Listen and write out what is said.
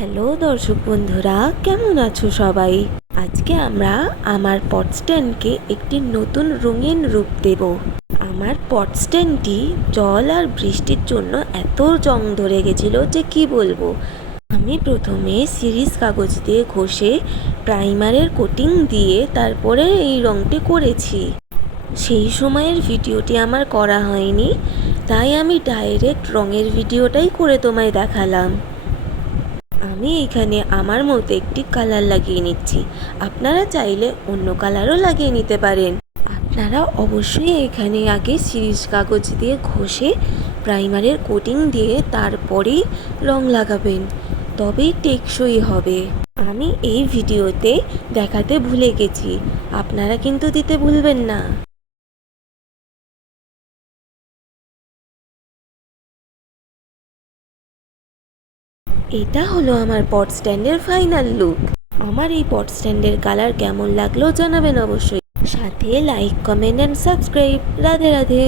Hello দর্শক বন্ধুরা, কেমন আছো সবাই? আজকে আমরা আমার পট স্ট্যান্ডকে একটি নতুন রঙিন রূপ দেব। আমার পট স্ট্যান্ডটি জল আর বৃষ্টির জন্য এত জং ধরে গেছিল যে কি বলবো। আমি প্রথমে সিরিজ কাগজ দিয়ে ঘষে প্রাইমারের কোটিং দিয়ে তারপরে এই রঙটি করেছি। সেই সময়ের ভিডিওটি আমার করা হয়নি, তাই আমি ডাইরেক্ট রঙের ভিডিওটাই করে তোমায় দেখালাম। আমি এখানে আমার মতো একটি কালার লাগিয়ে নিচ্ছি। আপনারা চাইলে অন্য কালারও লাগিয়ে নিতে পারেন। আপনারা অবশ্যই এখানে আগে সিরিজ কাগজ দিয়ে ঘষে প্রাইমারের কোটিং দিয়ে তারপরেই রং লাগাবেন, তবেই টেকসই হবে। আমি এই ভিডিওতে দেখাতে ভুলে গেছি, আপনারা কিন্তু দিতে ভুলবেন না। এটা হলো আমার পট স্ট্যান্ডের ফাইনাল লুক। আমার এই পট স্ট্যান্ডের কালার কেমন লাগলো জানাবেন অবশ্যই। সাথে like, comment and subscribe. Radhe Radhe.